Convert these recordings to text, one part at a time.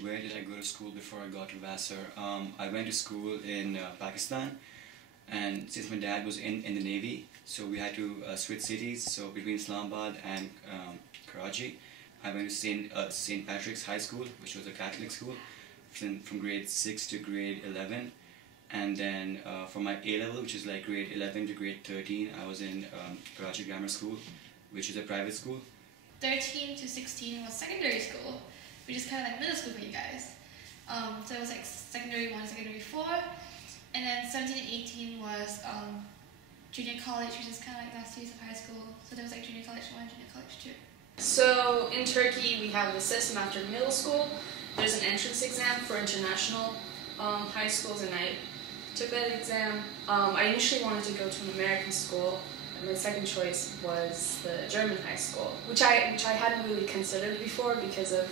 Where did I go to school before I got to Vassar? I went to school in Pakistan, and since my dad was in the Navy, so we had to switch cities, so between Islamabad and Karachi. I went to St. Patrick's High School, which was a Catholic school, from grade 6 to grade 11. And then for my A-level, which is like grade 11 to grade 13, I was in Karachi Grammar School, which is a private school. 13 to 16 was secondary school, which is kind of like middle school for you guys. So it was like secondary 1, secondary 4, and then 17 and 18 was junior college, which is kind of like last years of high school. So there was like junior college 1, junior college 2. So in Turkey we have a system after middle school. There's an entrance exam for international high schools, and I took that exam. I initially wanted to go to an American school, and my second choice was the German high school, which I hadn't really considered before because of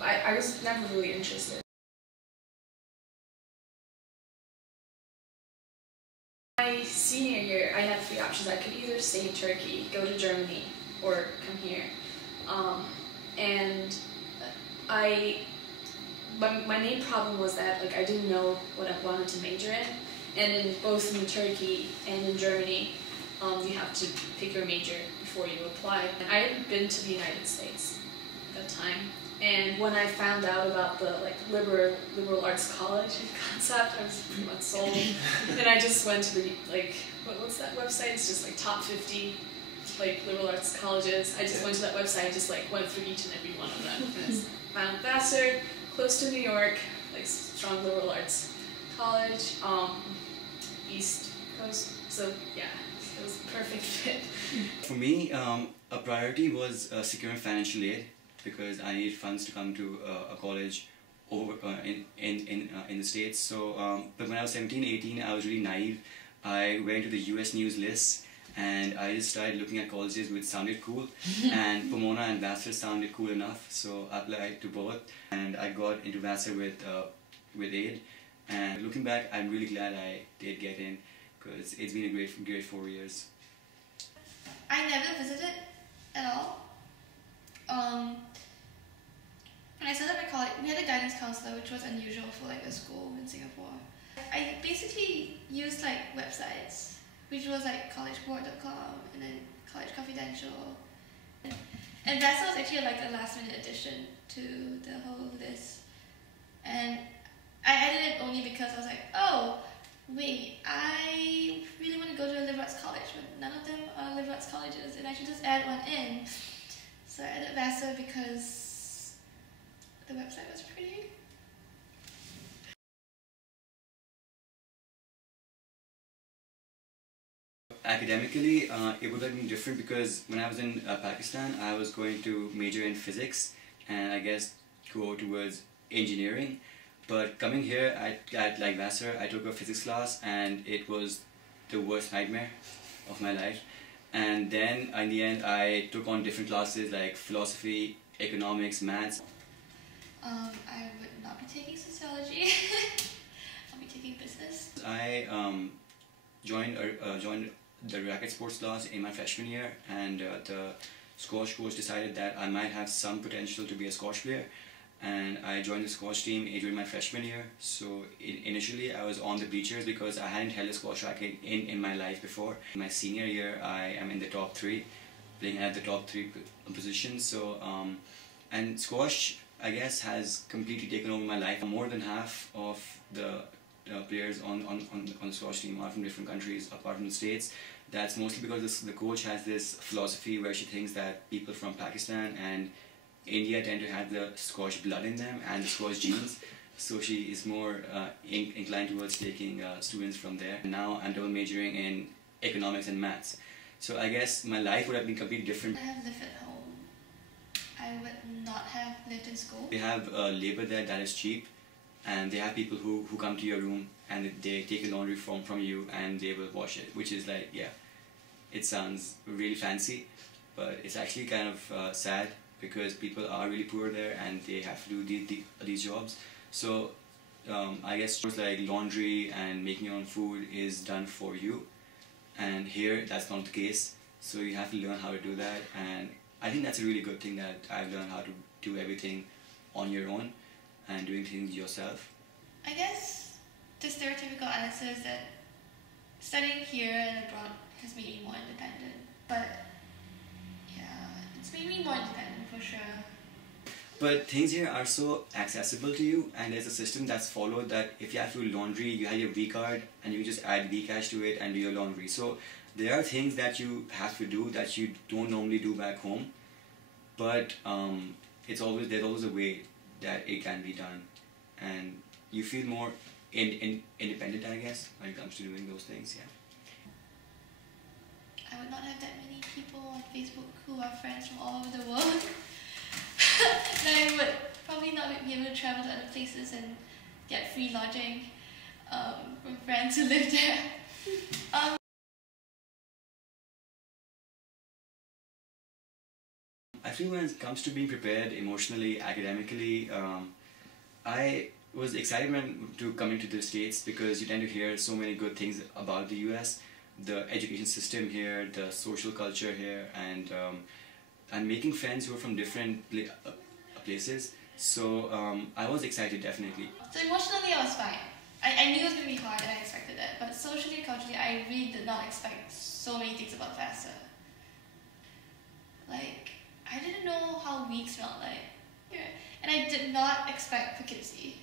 I was never really interested. My senior year, I had 3 options. I could either stay in Turkey, go to Germany, or come here. And my main problem was that I didn't know what I wanted to major in. And in both in Turkey and in Germany, you have to pick your major before you apply. And I hadn't been to the United States at that time. And when I found out about the liberal arts college concept, I was pretty much sold. And I just went to the what's that website? It's just like top 50 liberal arts colleges. I just went to that website and just went through each and every one of them. And I found Vassar, close to New York, strong liberal arts college, East Coast. So yeah, it was a perfect fit. For me, a priority was securing financial aid, because I needed funds to come to a college over in the States. So, but when I was 17, 18, I was really naive. I went to the US News list, and I just started looking at colleges which sounded cool, and Pomona and Vassar sounded cool enough, so I applied to both, and I got into Vassar with aid. And looking back, I'm really glad I did get in, because it's been a great 4 years. I never visited at all. When I started my college, we had a guidance counselor, which was unusual for a school in Singapore. I basically used websites, which was collegeboard.com and then College Confidential. And that was actually a last minute addition to the whole list. And I added it only because I was like, oh, wait, I really want to go to a liberal arts college, but none of them are liberal arts colleges, and I should just add one in. So I added Vassar because the website was pretty. Academically, it would have been different, because when I was in Pakistan, I was going to major in physics and I guess go towards engineering. But coming here at Vassar, I took a physics class, and it was the worst nightmare of my life. And then in the end, I took on different classes like philosophy, economics, maths. I would not be taking sociology. I'll be taking business. I joined the racket sports class in my freshman year, and the squash coach decided that I might have some potential to be a squash player, and I joined the squash team during my freshman year. So initially I was on the bleachers because I hadn't held a squash racket in my life before. In my senior year, I am in the top 3, playing at the top 3 positions. So and squash, I guess, has completely taken over my life. More than half of the players on the squash team are from different countries apart from the States. That's mostly because the coach has this philosophy where she thinks that people from Pakistan and India tend to have the squash blood in them and the squash genes. So she is more inclined towards taking students from there. Now I'm double majoring in economics and maths. So I guess my life would have been completely different. I have lived at home. I would not have lived in school. They have labor there that is cheap, and they have people who come to your room and they take a laundry from you and they will wash it, which is it sounds really fancy, but it's actually kind of sad, because people are really poor there and they have to do these jobs. So I guess jobs like laundry and making your own food is done for you, and here that's not the case, so you have to learn how to do that. And I think that's a really good thing, that I've learned how to do everything on your own. and doing things yourself? I guess the stereotypical answer is that studying here and abroad has made me more independent. But yeah, it's made me more independent for sure. But things here are so accessible to you, and there's a system that's followed that if you have to do laundry, you have your V card and you just add Vcash to it and do your laundry. So there are things that you have to do that you don't normally do back home, but there's always a way that it can be done, and you feel more independent, I guess, when it comes to doing those things. Yeah. I would not have that many people on Facebook who are friends from all over the world. Then I would probably not be able to travel to other places and get free lodging from friends who live there. I feel when it comes to being prepared emotionally, academically, I was excited to come into the States because you tend to hear so many good things about the US, the education system here, the social culture here, and making friends who are from different places. So I was excited, definitely. So emotionally I was fine. I knew it was going to be hard and I expected that, but socially and culturally I really did not expect so many things about Vassar. Like, I didn't know how weed smelled like. And I did not expect Poughkeepsie.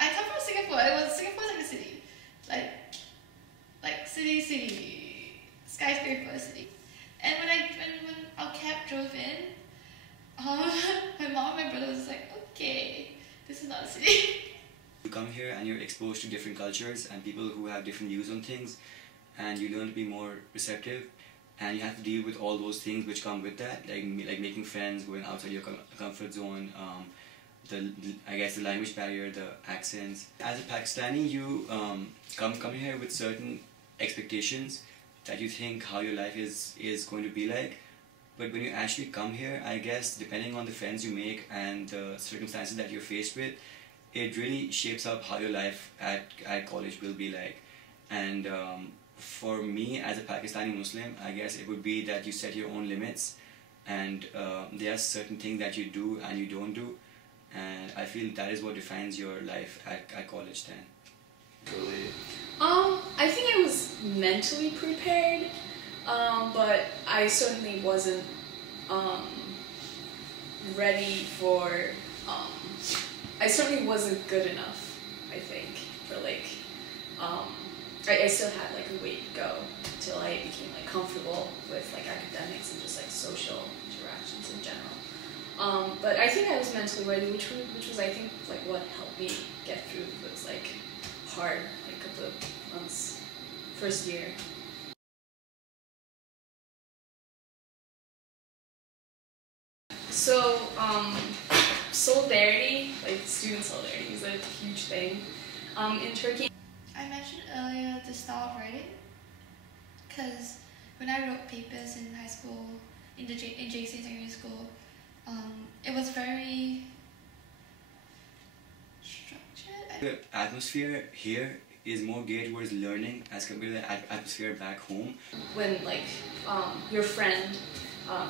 I come from Singapore. Singapore's like a city. Like city, skyscraper city. And when our cab drove in, my mom and my brother was like, okay, this is not a city. You come here and you're exposed to different cultures and people who have different views on things, and you learn to be more receptive, and you have to deal with all those things which come with that, like making friends, going outside your comfort zone, I guess the language barrier, the accents. As a Pakistani, you come here with certain expectations that you think how your life is going to be like. But when you actually come here, I guess depending on the friends you make and the circumstances that you're faced with, it really shapes up how your life at college will be like. And for me as a Pakistani Muslim, I guess it would be that you set your own limits, and there are certain things that you do and you don't do, and I feel that is what defines your life at college then. Really? I think I was mentally prepared, but I certainly wasn't ready for, I certainly wasn't good enough, I think, for like, I still had like a way to go till I became like comfortable with like academics and just like social interactions in general. But I think I was mentally ready, which was I think like what helped me get through those like hard like couple of months, first year. So solidarity, like student solidarity, is a huge thing in Turkey. I mentioned earlier the style of writing, because when I wrote papers in high school, in JC secondary school, it was very structured. The atmosphere here is more geared towards learning as compared to the atmosphere back home. When like your friend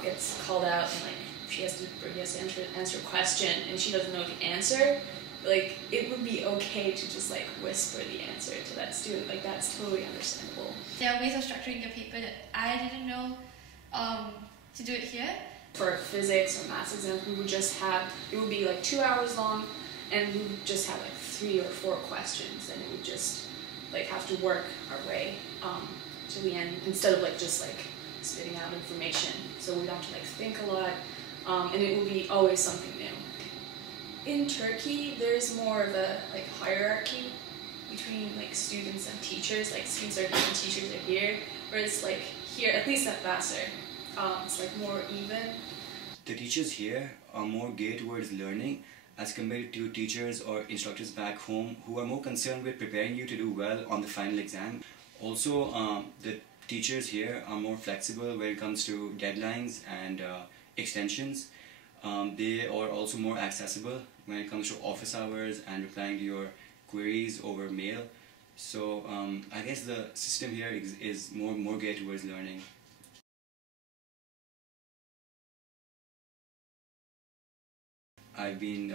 gets called out and like she has to answer a question and she doesn't know the answer, like it would be okay to just like whisper the answer to that student. Like that's totally understandable. There are ways of structuring your paper that I didn't know to do it here. For physics or maths exams, we would just have, it would be like 2 hours long, and we would just have like 3 or 4 questions, and we would just like have to work our way to the end instead of like just like spitting out information. So we'd have to like think a lot, and it would be always something new. In Turkey, there's more of a like hierarchy between like students and teachers. Like students are here and teachers are here, whereas like here, at least at Vassar, it's like more even. The teachers here are more geared towards learning as compared to teachers or instructors back home who are more concerned with preparing you to do well on the final exam. Also, the teachers here are more flexible when it comes to deadlines and extensions. They are also more accessible when it comes to office hours and replying to your queries over mail. So I guess the system here is more geared towards learning. I've been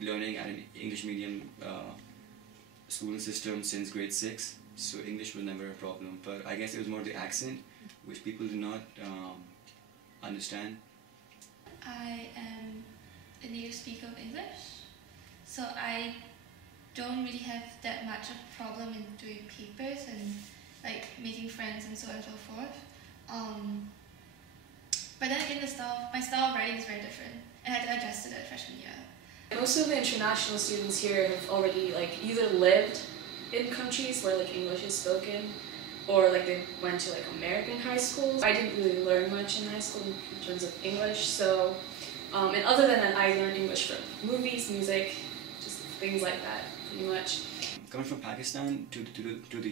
learning at an English medium school system since grade 6, so English was never a problem. But I guess it was more the accent, which people do not understand. I am a native speaker of English, so I don't really have that much of a problem in doing papers and like making friends and so on and so forth. But then again, my style of writing is very different, and I had to adjust to that freshman year. Most of the international students here have already like either lived in countries where like English is spoken, or like they went to like American high schools. I didn't really learn much in high school in terms of English, so and other than that, I learned English from movies, music, just things like that, pretty much. Coming from Pakistan to the